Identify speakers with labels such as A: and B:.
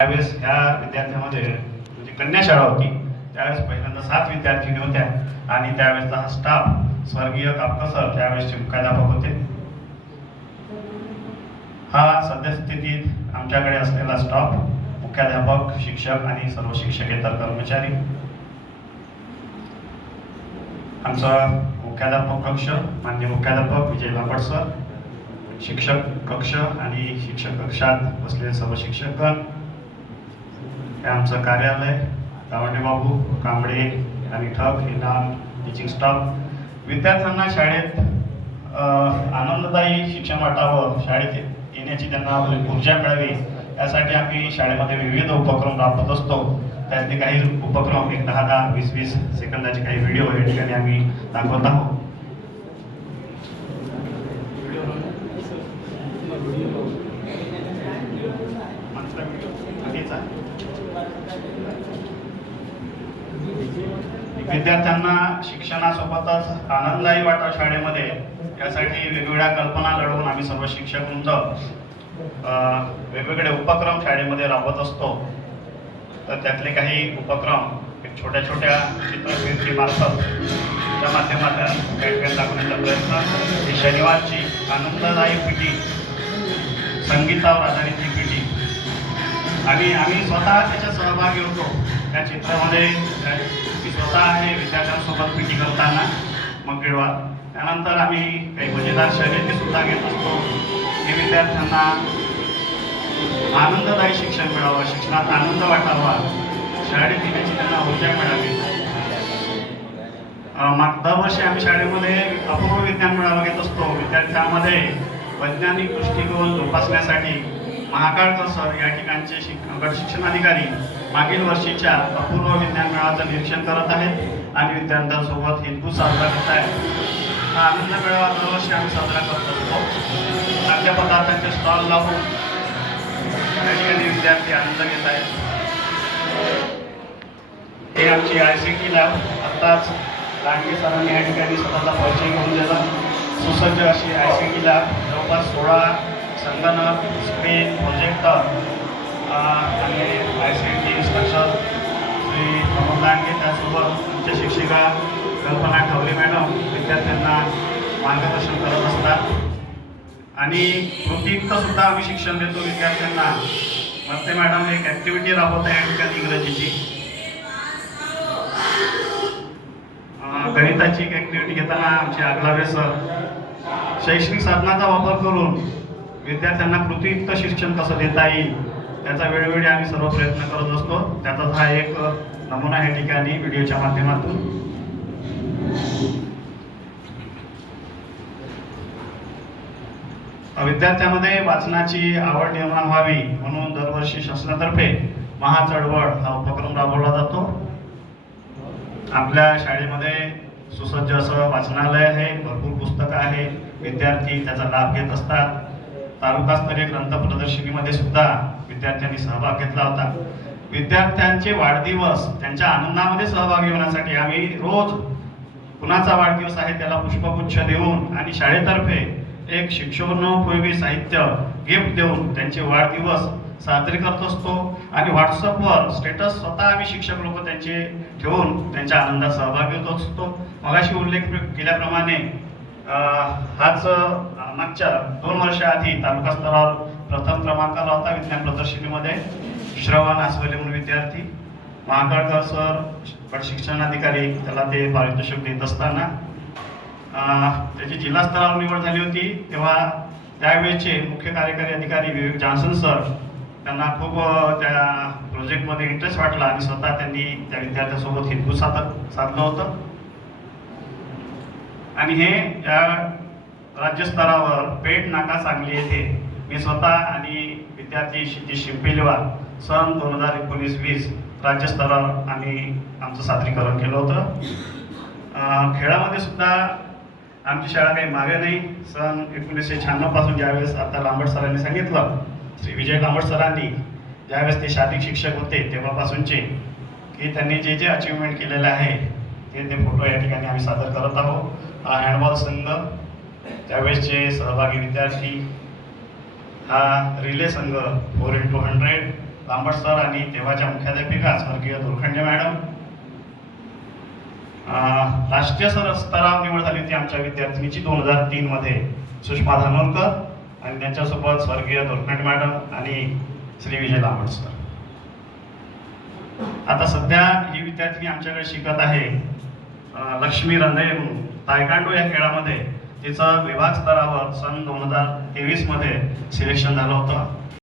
A: त्यावेळेस ह्या विद्यार्थ्यामध्ये म्हणजे कन्या शाळा होती. त्यावेळेस पहिल्यांदा सात विद्यार्थिनी होत्या आणि त्यावेळेसचा हा स्टाफ स्वर्गीय कापकर सर त्यावेळेसचे मुख्याध्यापक होते. हा सद्यस्थितीत आमच्याकडे असलेला स्टाफ मुख्याध्यापक शिक्षक आणि सर्व शिक्षकेतर कर्मचारी. आमचा मुख्याध्यापक कक्ष मान्य मुख्याध्यापक विजय लांबट सर शिक्षक कक्ष आणि शिक्षक कक्षात बसलेले सर्व शिक्षकगण. हे आमचं कार्यालय गावंडे बाबू कांबळे आणि ठग हे नाम टीचिंग स्टाफ विद्यार्थ्यांना शाळेत आनंददायी शिक्षण वाटावं शाळेत येण्याची त्यांना ऊर्जा मिळावी यासाठी आम्ही शाळेमध्ये विविध उपक्रम राबवत असतो. त्यातले काही उपक्रम एक दहा दहा वीस वीस सेकंदाचे काही व्हिडिओ या ठिकाणी आम्ही दाखवत आहोत. विद्यार्थ्यांना शिक्षणासोबतच आनंददायी वाटा शाळेमध्ये. यासाठी वेगवेगळ्या कल्पना लढवून आम्ही सर्व शिक्षक वृंद वेगवेगळे उपक्रम शाळेमध्ये राबवत असतो. तर त्यातले काही उपक्रम एक छोट्या छोट्या चित्रफितीमार्फत त्या माध्यमातून काही दाखवण्याचा प्रयत्न. ही शनिवारची आनंददायी पिटी संगीतावर आधारित ही पिटी आणि आम्ही स्वतः त्याच्यात सहभागी होतो. त्या चित्रामध्ये मी स्वतः आहे विद्यार्थ्यांसोबत टी करताना मंगळवार. त्यानंतर आम्ही काही मजेदार शर्यतीसुद्धा घेत असतो. हे विद्यार्थ्यांना आनंददायी शिक्षण मिळावं शिक्षणात आनंद वाटावा. शाळेत येण्याची त्यांना ऊर्जा मिळावी. अ, माग दरवर्षी आम्ही शाळेमध्ये अपूर्व विज्ञान मेळावा घेत असतो. विद्यार्थ्यांमध्ये वैज्ञानिक दृष्टिकोन जोपासण्यासाठी महाकाळकर सर या ठिकाणचे शिक गट शिक्षणाधिकारी मागील वर्षीच्या अपूर्व विज्ञान मेळाव्याचं निरीक्षण करत आहेत आणि विद्यार्थ्यांसोबत हिंदू साजरा करत आहेत. हा आनंद मेळावा दरवर्षी आम्ही साजरा करत असतो. खाद्यपदार्थांचे स्टॉल लावून या ठिकाणी विद्यार्थी आनंद घेत आहेत. हे आमची आय सी टी लॅब आत्ताच लांडगे सरांनी या ठिकाणी स्वतःचा परिचय घेऊन दिला. सुसज्ज अशी आय सी टी लॅब जवळपास सोळा संगणक स्क्रीन प्रोजेक्टर आणि I C T Shri Pramod Landge त्यासोबत आमच्या शिक्षिका कल्पना ठवले मॅडम विद्यार्थ्यांना मार्गदर्शन करत असतात. आणि कृतीयुक्त आम्ही शिक्षण देतो विद्यार्थ्यांना. मग मॅडम एक ॲक्टिव्हिटी राबवत आहे ठिकाणी इंग्रजीची. गणिताची एक ॲक्टिव्हिटी घेताना आमचे आगलावे सर शैक्षणिक साधनाचा वापर करून विद्यार्थ्यांना कृतीयुक्त शिक्षण कसं देता येईल? त्याचा वेळोवेळी आम्ही सर्व प्रयत्न करत असतो. त्याचाच हा एक नमुना या ठिकाणी व्हिडिओच्या माध्यमातून. विद्यार्थ्यांमध्ये वाचनाची आवड निर्माण व्हावी म्हणून दरवर्षी शासनातर्फे महाचळवळ हा उपक्रम राबवला जातो. आपल्या शाळेमध्ये सुसज्ज असं वाचनालय आहे भरपूर पुस्तकं आहे विद्यार्थी त्याचा लाभ घेत असतात. तालुकास्तरीय ग्रंथ प्रदर्शनीमध्ये सुद्धा विद्यार्थ्यांनी सहभाग घेतला होता. विद्यार्थ्यांचे वाढदिवस त्यांच्या आनंदामध्ये सहभागी होण्यासाठी आम्ही रोज कुणाचा वाढदिवस आहे त्याला पुष्पगुच्छ देऊन आणि शाळेतर्फे एक शिक्षणोपयोगी साहित्य गिफ्ट देऊन त्यांचे वाढदिवस साजरे करत असतो. आणि व्हॉट्सअपवर स्टेटस स्वतः आम्ही शिक्षक लोक त्यांचे ठेवून त्यांच्या आनंदात सहभागी होत असतो. मगाशी उल्लेख केल्याप्रमाणे हाच मागच्या दोन वर्षाआधी तालुका स्तरावर प्रथम क्रमांकाला होता विज्ञान प्रदर्शनीमध्ये. श्रवण आसवले म्हणून विद्यार्थी. महाकाळकर सर गट शिक्षणाधिकारी त्याला ते पारितोषिक देत असताना त्याची जिल्हा स्तरावर निवड झाली होती. तेव्हा त्यावेळेचे मुख्य कार्यकारी अधिकारी विवेक जॉन्सन सर त्यांना खूप त्या प्रोजेक्टमध्ये इंटरेस्ट वाटला आणि स्वतः त्यांनी त्या विद्यार्थ्यासोबत हिंदू साधत साधलं होतं. आणि हे या राज्यस्तरावर पेठ नाका सांगली येथे. मी स्वतः आणि विद्यार्थी क्षितिज शिंपिलेवार सन दोन हजार एकोणीस वीस राज्यस्तरावर आम्ही आमचं सादरीकरण केलं होतं. खेळामध्ये सुद्धा आमची शाळा काही मागे नाही. सन एकोणीसशे शहाण्णवपासून ज्यावेळेस आता लांबट सरांनी सांगितलं श्री विजय लांबट सरांनी ज्यावेळेस ते शारीरिक शिक्षक होते तेव्हापासूनचे की त्यांनी जे जे अचिव्हमेंट केलेलं आहे ते ते फोटो या ठिकाणी आम्ही सादर करत आहोत. हँडबॉल संघ त्यावेळेसचे सहभागी विद्यार्थी हा रिले संघ four into hundred Lambat sir आणि तेव्हाच्या मुख्याध्यापिका स्वर्गीय दुर्खंडे मॅडम. राष्ट्रीय सर स्तरावर निवड झाली होती आमच्या विद्यार्थिनीची दोन हजार तीन मध्ये सुषमा धानोरकर आणि त्यांच्यासोबत स्वर्गीय दुर्खंडे मॅडम आणि श्री विजय लांबट सर आता सध्या ही विद्यार्थिनी आमच्याकडे शिकत आहे लक्ष्मी रंधे म्हणून तायकांडो या खेळामध्ये. तिचं विभाग स्तरावर सन दोन हजार तेवीसमध्ये सिलेक्शन झालं होतं.